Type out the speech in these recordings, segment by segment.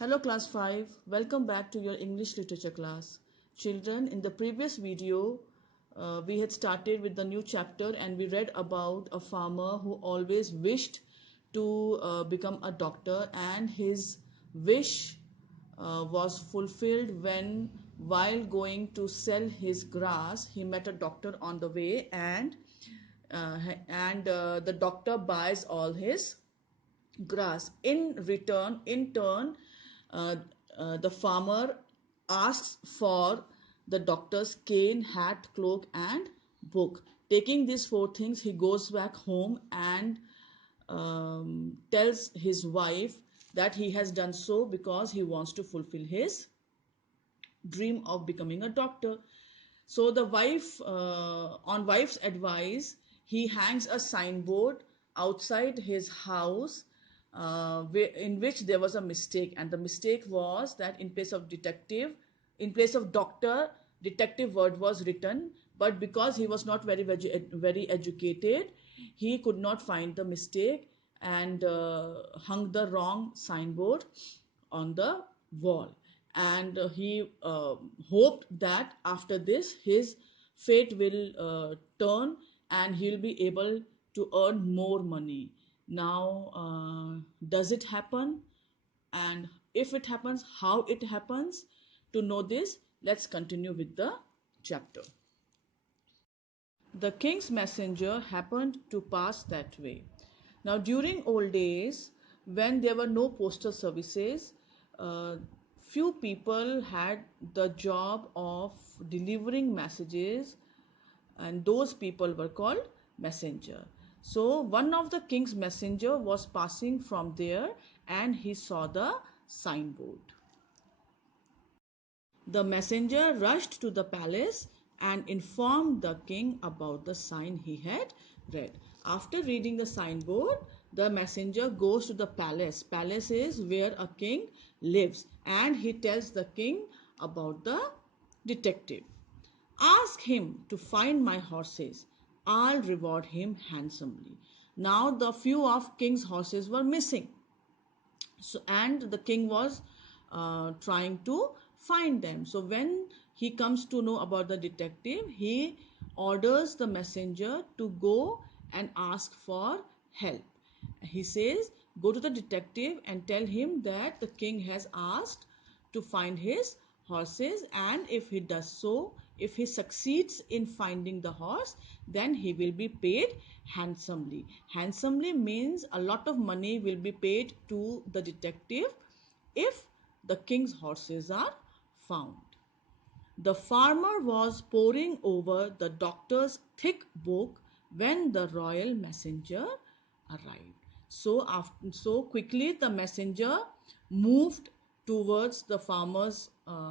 Hello class 5, welcome back to your English literature class. Children, in the previous video, we had started with the new chapter and we read about a farmer who always wished to become a doctor, and his wish was fulfilled when, while going to sell his grass, he met a doctor on the way, and the doctor buys all his grass. In turn, uh, the farmer asks for the doctor's cane, hat, cloak, and book. Taking these four things, he goes back home and tells his wife that he has done so because he wants to fulfill his dream of becoming a doctor. So the wife, on wife's advice, he hangs a signboard outside his house, in which there was a mistake, and the mistake was that in place of doctor, detective word was written. But because he was not very educated, he could not find the mistake and hung the wrong signboard on the wall. And he hoped that after this his fate will turn and he'll be able to earn more money. Now, does it happen? And if it happens, how it happens? To know this, let's continue with the chapter. The king's messenger happened to pass that way. Now, during old days, when there were no postal services, uh, few people had the job of delivering messages, and those people were called messenger. So, one of the king's messenger was passing from there and he saw the signboard. The messenger rushed to the palace and informed the king about the sign he had read. After reading the signboard, the messenger goes to the palace. Palace is where a king lives, and he tells the king about the detective. Ask him to find my horses. I'll reward him handsomely. Now the few of king's horses were missing. So, and the king was trying to find them. So when he comes to know about the detective, he orders the messenger to go and ask for help. He says, go to the detective and tell him that the king has asked to find his horses, and if he does so, if he succeeds in finding the horse, then he will be paid handsomely. Handsomely means a lot of money will be paid to the detective if the king's horses are found. The farmer was poring over the doctor's thick book when the royal messenger arrived. So quickly the messenger moved towards the farmer's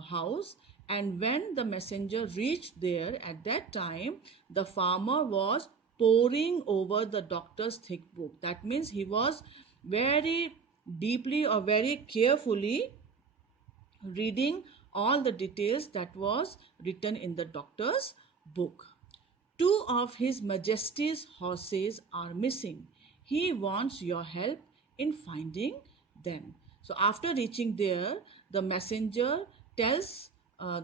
house, and when the messenger reached there, at that time the farmer was poring over the doctor's thick book. That means he was very deeply or very carefully reading all the details that was written in the doctor's book. Two of his majesty's horses are missing. He wants your help in finding them. So after reaching there, the messenger tells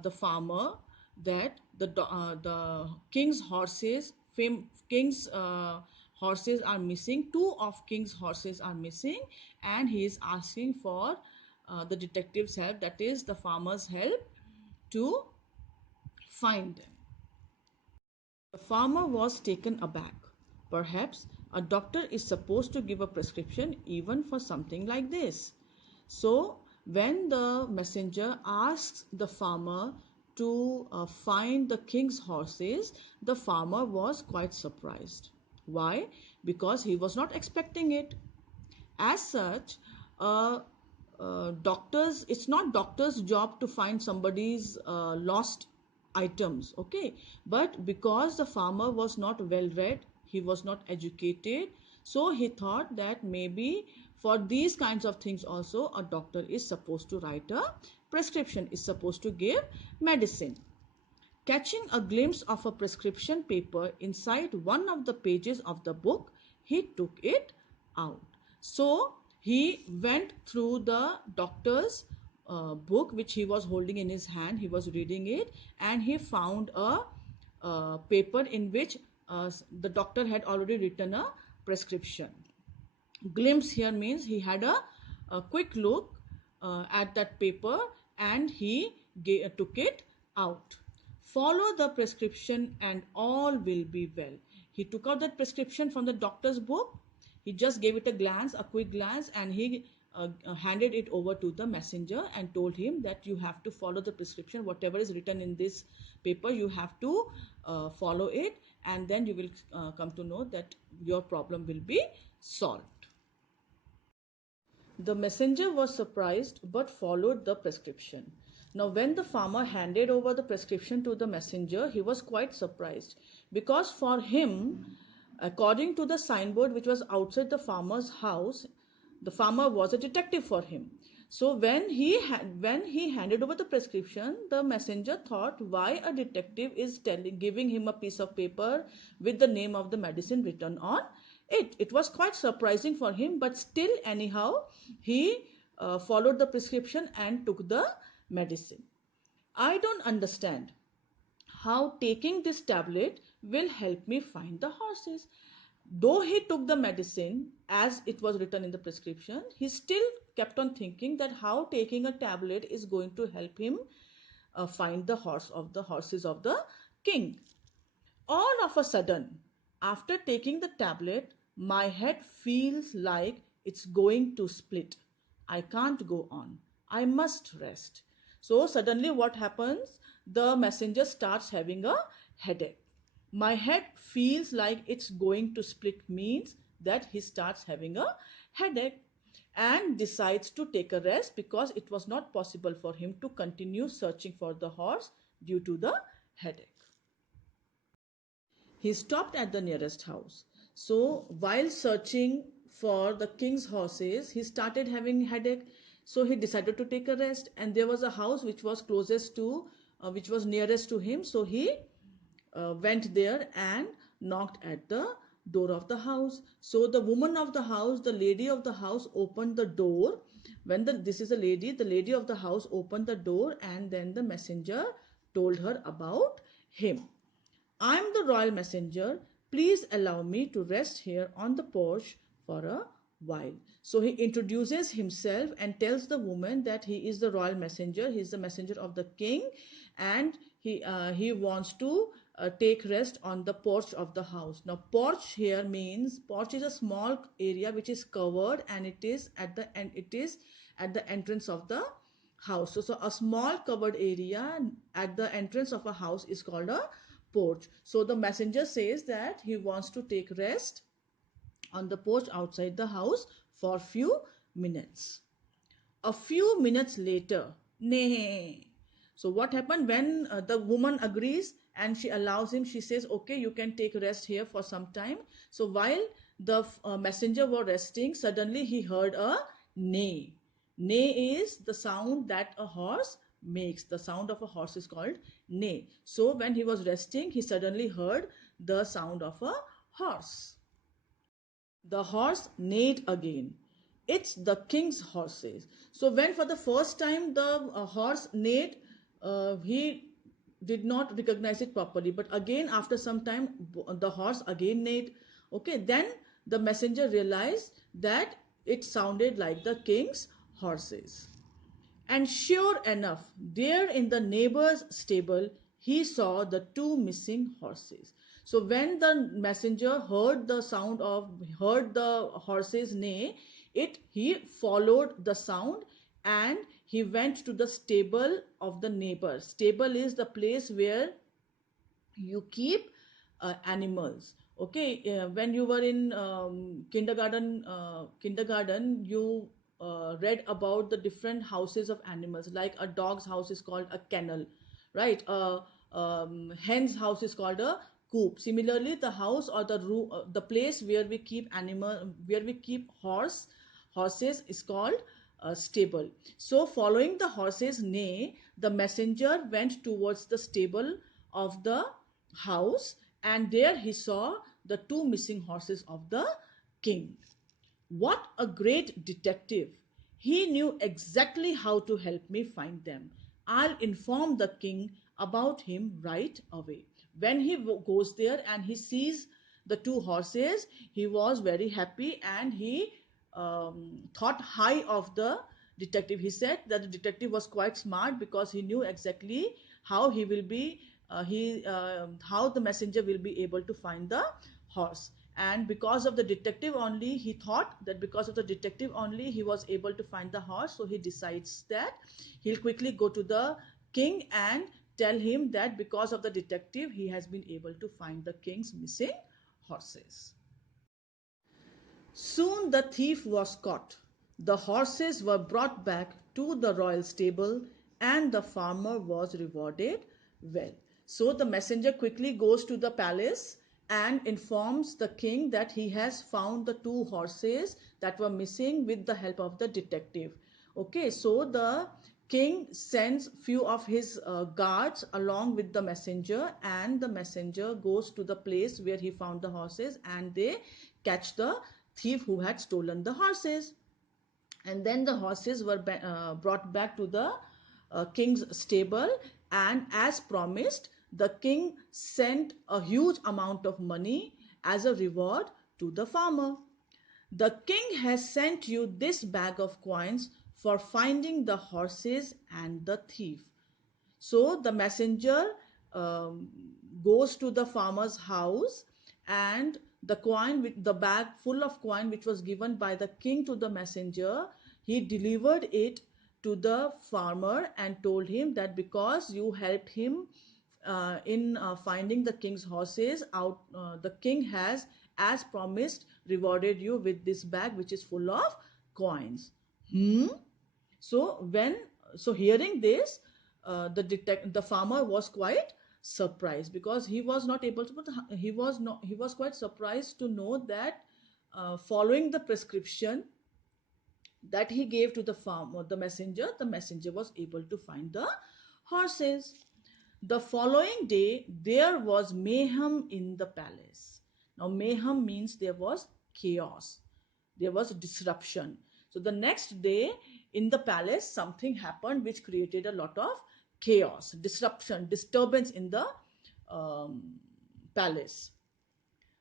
the farmer that the king's horses are missing. Two of king's horses are missing, and he is asking for the detective's help, that is the farmer's help, to find them. The farmer was taken aback. Perhaps a doctor is supposed to give a prescription even for something like this. So, when the messenger asks the farmer to find the king's horses, the farmer was quite surprised. Why? Because he was not expecting it. As such, doctors, it's not doctor's job to find somebody's lost items, okay? But because the farmer was not well read, he was not educated, so he thought that maybe for these kinds of things also a doctor is supposed to write a prescription, is supposed to give medicine. Catching a glimpse of a prescription paper inside one of the pages of the book, he took it out. So he went through the doctor's book which he was holding in his hand. He was reading it, and he found a paper in which the doctor had already written a prescription. Glimpse here means he had a quick look at that paper, and he took it out. Follow the prescription and all will be well. He took out that prescription from the doctor's book. He just gave it a glance, a quick glance, and he handed it over to the messenger and told him that you have to follow the prescription. Whatever is written in this paper, you have to follow it, and then you will come to know that your problem will be solved. The messenger was surprised but followed the prescription. Now, when the farmer handed over the prescription to the messenger, he was quite surprised because for him, according to the signboard which was outside the farmer's house, the farmer was a detective for him. So when he handed over the prescription, the messenger thought why a detective is giving him a piece of paper with the name of the medicine written on it. It was quite surprising for him, but still anyhow he followed the prescription and took the medicine. I don't understand how taking this tablet will help me find the horses. Though he took the medicine as it was written in the prescription, he still kept on thinking that how taking a tablet is going to help him find the horses of the king. All of a sudden, after taking the tablet, my head feels like it's going to split. I can't go on. I must rest. So, suddenly, what happens? The messenger starts having a headache. My head feels like it's going to split means that he starts having a headache and decides to take a rest because it was not possible for him to continue searching for the horse due to the headache. He stopped at the nearest house. So while searching for the king's horses, he started having headache. So he decided to take a rest, and there was a house which was which was nearest to him. So he went there and knocked at the door of the house. So the woman of the house, the lady of the house, opened the door. This is a lady, the lady of the house opened the door, and then the messenger told her about him. I am the royal messenger. Please allow me to rest here on the porch for a while. So he introduces himself and tells the woman that he is the royal messenger. He is the messenger of the king, and he wants to take rest on the porch of the house. Now, porch here means porch is a small area which is covered, and it is at the end. It is at the entrance of the house. So a small covered area at the entrance of a house is called a porch. So the messenger says that he wants to take rest on the porch outside the house for few minutes. A few minutes later, nay. So what happened when the woman agrees and she allows him? She says, "Okay, you can take rest here for some time." So while the messenger was resting, suddenly he heard a neigh. Neigh is the sound that a horse makes. The sound of a horse is called neigh. So when he was resting, he suddenly heard the sound of a horse. The horse neighed again. It's the king's horses. So when for the first time the horse neighed, he did not recognize it properly. But again, after some time, the horse again neighed. Okay, then the messenger realized that it sounded like the king's horses. And sure enough, there in the neighbor's stable, he saw the two missing horses. So when the messenger heard the horses neigh, he followed the sound, and he went to the stable of the neighbor. Stable is the place where you keep animals. Okay, when you were in kindergarten, you read about the different houses of animals. Like a dog's house is called a kennel, right? A hen's house is called a coop. Similarly, the house or the place where we keep horses is called a stable. So following the horses neigh, the messenger went towards the stable of the house, and there he saw the two missing horses of the king. What a great detective! He knew exactly how to help me find them. I'll inform the king about him right away. When he goes there and he sees the two horses, he was very happy, and he thought high of the detective. He said that the detective was quite smart because he knew exactly how he will be how the messenger will be able to find the horse. And because of the detective only, he thought that because of the detective only he was able to find the horse. So he decides that he'll quickly go to the king and tell him that because of the detective he has been able to find the king's missing horses. Soon the thief was caught. The horses were brought back to the royal stable, and the farmer was rewarded well. So the messenger quickly goes to the palace and informs the king that he has found the two horses that were missing with the help of the detective. Okay, so the king sends few of his guards along with the messenger, and the messenger goes to the place where he found the horses, and they catch the thief who had stolen the horses. And then the horses were brought back to the king's stable, and as promised, the king sent a huge amount of money as a reward to the farmer. The king has sent you this bag of coins for finding the horses and the thief. So the messenger um, goes to the farmer's house, and the coin, with the bag full of coin which was given by the king to the messenger, he delivered it to the farmer and told him that because you helped him in finding the king's horses out, the king has, as promised, rewarded you with this bag which is full of coins. Hmm. So when, so hearing this, the farmer was quite surprised, because he was not able to put he was not he was quite surprised to know that following the prescription that he gave to the farmer, the messenger was able to find the horses. The following day, there was mayhem in the palace. Now, mayhem means there was chaos, there was disruption. So, the next day in the palace, something happened which created a lot of chaos, disruption, disturbance in the um, palace.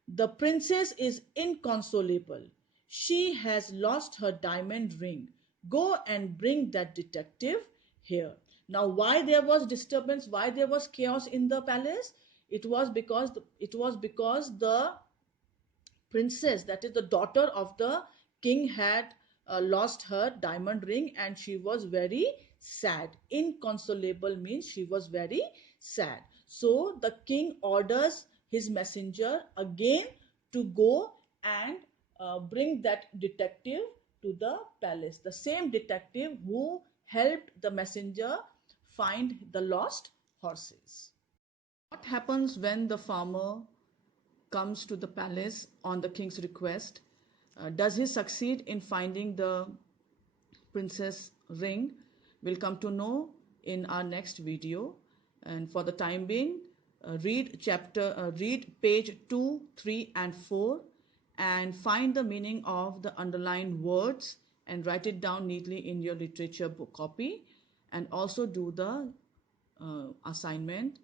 The princess is inconsolable. She has lost her diamond ring. Go and bring that detective here. Now, why there was disturbance? Why there was chaos in the palace? It was because the princess, that is the daughter of the king, had lost her diamond ring, and she was very sad. Inconsolable means she was very sad. So the king orders his messenger again to go and bring that detective to the palace, the same detective who helped the messenger find the lost horses. What happens when the farmer comes to the palace on the king's request? Does he succeed in finding the princess ring? We'll come to know in our next video. And for the time being, read page 2, 3, and 4, and find the meaning of the underlined words and write it down neatly in your literature book copy, and also do the assignment